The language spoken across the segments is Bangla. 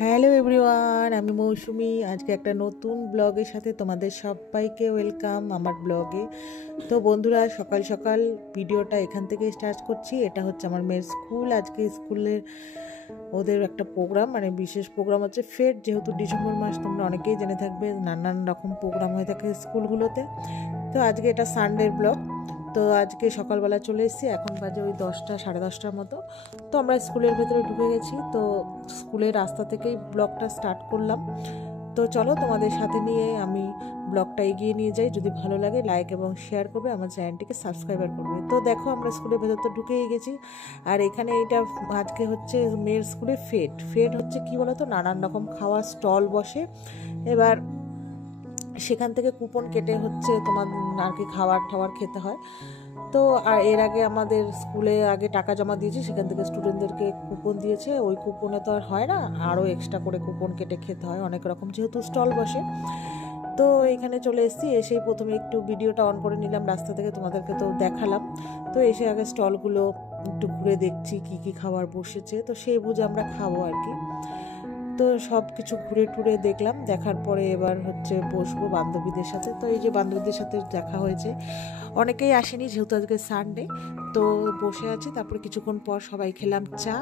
হ্যালো এভরিওয়ান, আমি মৌসুমি। আজকে একটা নতুন ব্লগের সাথে তোমাদের সবাইকে ওয়েলকাম আমার ব্লগে। তো বন্ধুরা, সকাল সকাল ভিডিওটা এখান থেকে স্টার্ট করছি। এটা হচ্ছে আমার মেয়ের স্কুল। আজকে স্কুলের ওদের একটা প্রোগ্রাম, মানে বিশেষ প্রোগ্রাম হচ্ছে ফেট। যেহেতু ডিসেম্বর মাস, তোমরা অনেকেই জেনে থাকবে নানান রকম প্রোগ্রাম হয়ে থাকে স্কুলগুলোতে। তো আজকে এটা সানডের ব্লগ। তো আজকে সকালবেলা চলে এসেছি, এখন বাজে ওই 10টা সাড়ে 10টার মতো। তো আমরা স্কুলের ভেতরে ঢুকে গেছি। তো স্কুলের রাস্তা থেকেই ব্লগটা স্টার্ট করলাম। তো চলো, তোমাদের সাথে নিয়ে আমি ব্লগটা এগিয়ে নিয়ে যাই। যদি ভালো লাগে লাইক এবং শেয়ার করবে, আমার চ্যানেলটিকে সাবস্ক্রাইবার করবে। তো দেখো, আমরা স্কুলের ভেতর তো ঢুকেই গেছি। আর এখানে এটা আজকে হচ্ছে মেয়ের স্কুলে ফেট হচ্ছে কি বলতো, নানান রকম খাওয়ার স্টল বসে। এবার সেখান থেকে কুপন কেটে হচ্ছে তোমার আর কি খাবার টাবার খেতে হয়। তো আর এর আগে আমাদের স্কুলে আগে টাকা জমা দিয়েছি, সেখান থেকে স্টুডেন্টদেরকে কুপন দিয়েছে। ওই কুপনে তো আর হয় না, আরও এক্সট্রা করে কুপন কেটে খেতে হয় অনেক রকম, যেহেতু স্টল বসে। তো এখানে চলে এসেছি। এসেই প্রথমে একটু ভিডিওটা অন করে নিলাম রাস্তা থেকে, তোমাদেরকে তো দেখালাম। তো এসে আগে স্টলগুলো একটু ঘুরে দেখছি কি কি খাবার বসেছে। তো সেই বুঝে আমরা খাবো আর কি। তো সব কিছু ঘুরে টুরে দেখলাম। দেখার পরে এবার হচ্ছে বসবো বান্ধবীদের সাথে। তো এই যে বান্ধবীদের সাথে দেখা হয়েছে, অনেকেই আসেনি যেহেতু আজকে সানডে। তো বসে আছি। তারপরে কিছুক্ষণ পর সবাই খেলাম চা।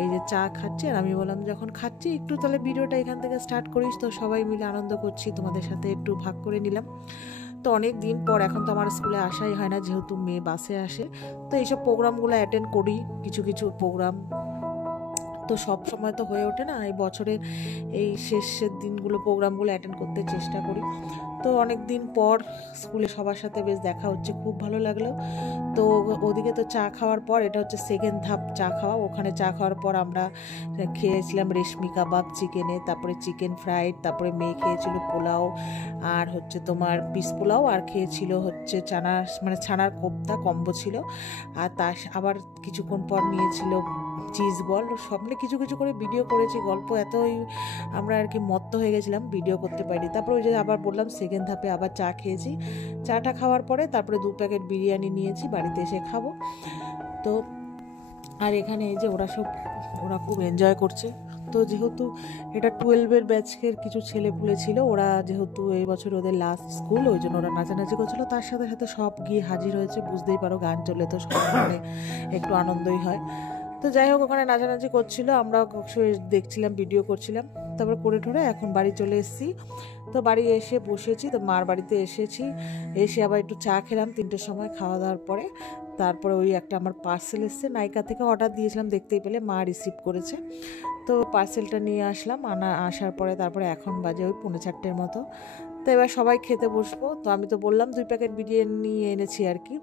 এই যে চা খাচ্ছে, আর আমি বললাম যখন খাচ্ছি একটু তাহলে ভিডিওটা এখান থেকে স্টার্ট করিস। তো সবাই মিলে আনন্দ করছি, তোমাদের সাথে একটু ভাগ করে নিলাম। তো অনেক দিন পর, এখন তো আমার স্কুলে আসাই হয় না যেহেতু মেয়ে বাসে আসে। তো এইসব প্রোগ্রামগুলো অ্যাটেন্ড করি, কিছু কিছু প্রোগ্রাম। তো সব সময় তো হয়ে ওঠে না, এই বছরের এই শেষের দিনগুলো প্রোগ্রামগুলো অ্যাটেন্ড করতে চেষ্টা করি। তো অনেক দিন পর স্কুলে সবার সাথে বেশ দেখা হচ্ছে, খুব ভালো লাগলো। তো ওদিকে তো চা খাওয়ার পর, এটা হচ্ছে সেকেন্ড ধাপ চা খাওয়া। ওখানে চা খাওয়ার পর আমরা খেয়েছিলাম রেশমি কাবাব চিকেনে, তারপরে চিকেন ফ্রাইড, তারপরে মেয়ে খেয়েছিল পোলাও, আর হচ্ছে তোমার পিস পোলাও, আর খেয়েছিল হচ্ছে ছানার কোপ্তা কম্বো ছিল। আর তার আবার কিছুক্ষণ পর নিয়েছিল চিজ বল। সব মিলে কিছু কিছু করে ভিডিও করেছি। গল্প এতই আমরা আর কি মত্ত হয়ে গেছিলাম, ভিডিও করতে পারিনি। তারপর ওই যে আবার বললাম সেকেন্ড ধাপে আবার চা খেয়েছি। চাটা খাওয়ার পরে তারপরে 2 প্যাকেট বিরিয়ানি নিয়েছি, বাড়িতে এসে খাবো। তো আর এখানে এই যে ওরা খুব এনজয় করছে। তো যেহেতু এটা 12-এর ব্যাচের কিছু ছেলেপুলে ছিল, ওরা যেহেতু এই বছর ওদের লাস্ট স্কুল, ওই জন্য ওরা নাচানাচি করছিল। তার সাথে সাথে সব গিয়ে হাজির হয়েছে। বুঝতেই পারো, গান চলে তো সব মানে একটু আনন্দই হয়। তো যাই হোক, ওখানে নাচানাচি করছিল, আমরা দেখছিলাম, ভিডিও করছিলাম। তারপর করে ঠোরে এখন বাড়ি চলে এসেছি। তো বাড়ি এসে বসেছি, তো মার বাড়িতে এসেছি। এসে আবার একটু চা খেলাম 3টের সময়, খাওয়া দাওয়ার পরে। তারপরে ওই একটা আমার পার্সেল এসছে, নাইকা থেকে অর্ডার দিয়েছিলাম, দেখতেই পেলে মা রিসিভ করেছে। তো পার্সেলটা নিয়ে আসলাম। আসার পরে তারপরে এখন বাজে ওই 3:45 মতো। তো এবার সবাই খেতে বসবো। তো আমি তো বললাম 2 প্যাকেট বিরিয়ানি নিয়ে এনেছি আর কি,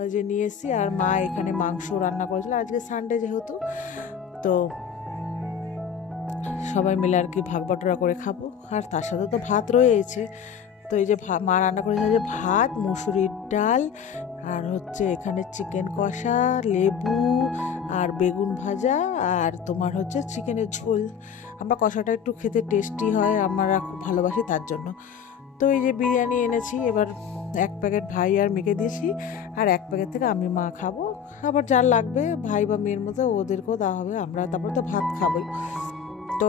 ওই যে নিয়ে এসেছি। আর মা এখানে মাংস রান্না করেছিল, আজকে সানডে যেহেতু। তো সবাই মিলে আর কি ভাগ বাটোরা করে খাবো। আর তার সাথে তো ভাত রয়েছে। তো এই যে মা রান্না করেছে যে ভাত, মুসুরির ডাল, আর হচ্ছে এখানে চিকেন কষা, লেবু, আর বেগুন ভাজা, আর তোমার হচ্ছে চিকেনের ঝোল। আমরা কষাটা একটু খেতে টেস্টি হয়, আমরা খুব ভালোবাসি তার জন্য। তো এই যে বিরিয়ানি এনেছি, এবার 1 প্যাকেট ভাই আর মেয়েকে দিয়েছি, আর 1 প্যাকেট থেকে আমি মা খাবো। আবার যার লাগবে ভাই বা মেয়ের মতো ওদেরকেও দেওয়া হবে। আমরা তারপরে তো ভাত খাবোই। তো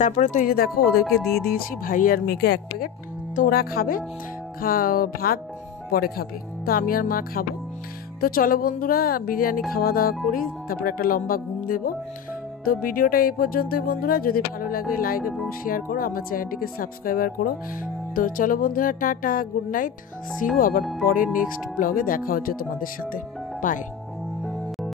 তারপরে তো এই যে দেখো, ওদেরকে দিয়ে দিয়েছি ভাই আর মেয়েকে 1 প্যাকেট। তো ওরা খাবে, ভাত পরে খাবে, তো আমি আর মা খাবো। তো চলো বন্ধুরা, বিরিয়ানি খাওয়া দাওয়া করি, তারপর একটা লম্বা ঘুম দেবো। তো ভিডিওটা এই পর্যন্তই বন্ধুরা। যদি ভালো লাগে লাইক এবং শেয়ার করো, আমার চ্যানেলটিকে সাবস্ক্রাইবার করো। তো চলো বন্ধুরা, tata, good night, see you. আবার পরে নেক্সট ব্লগে দেখা হচ্ছে তোমাদের সাথে। বাই।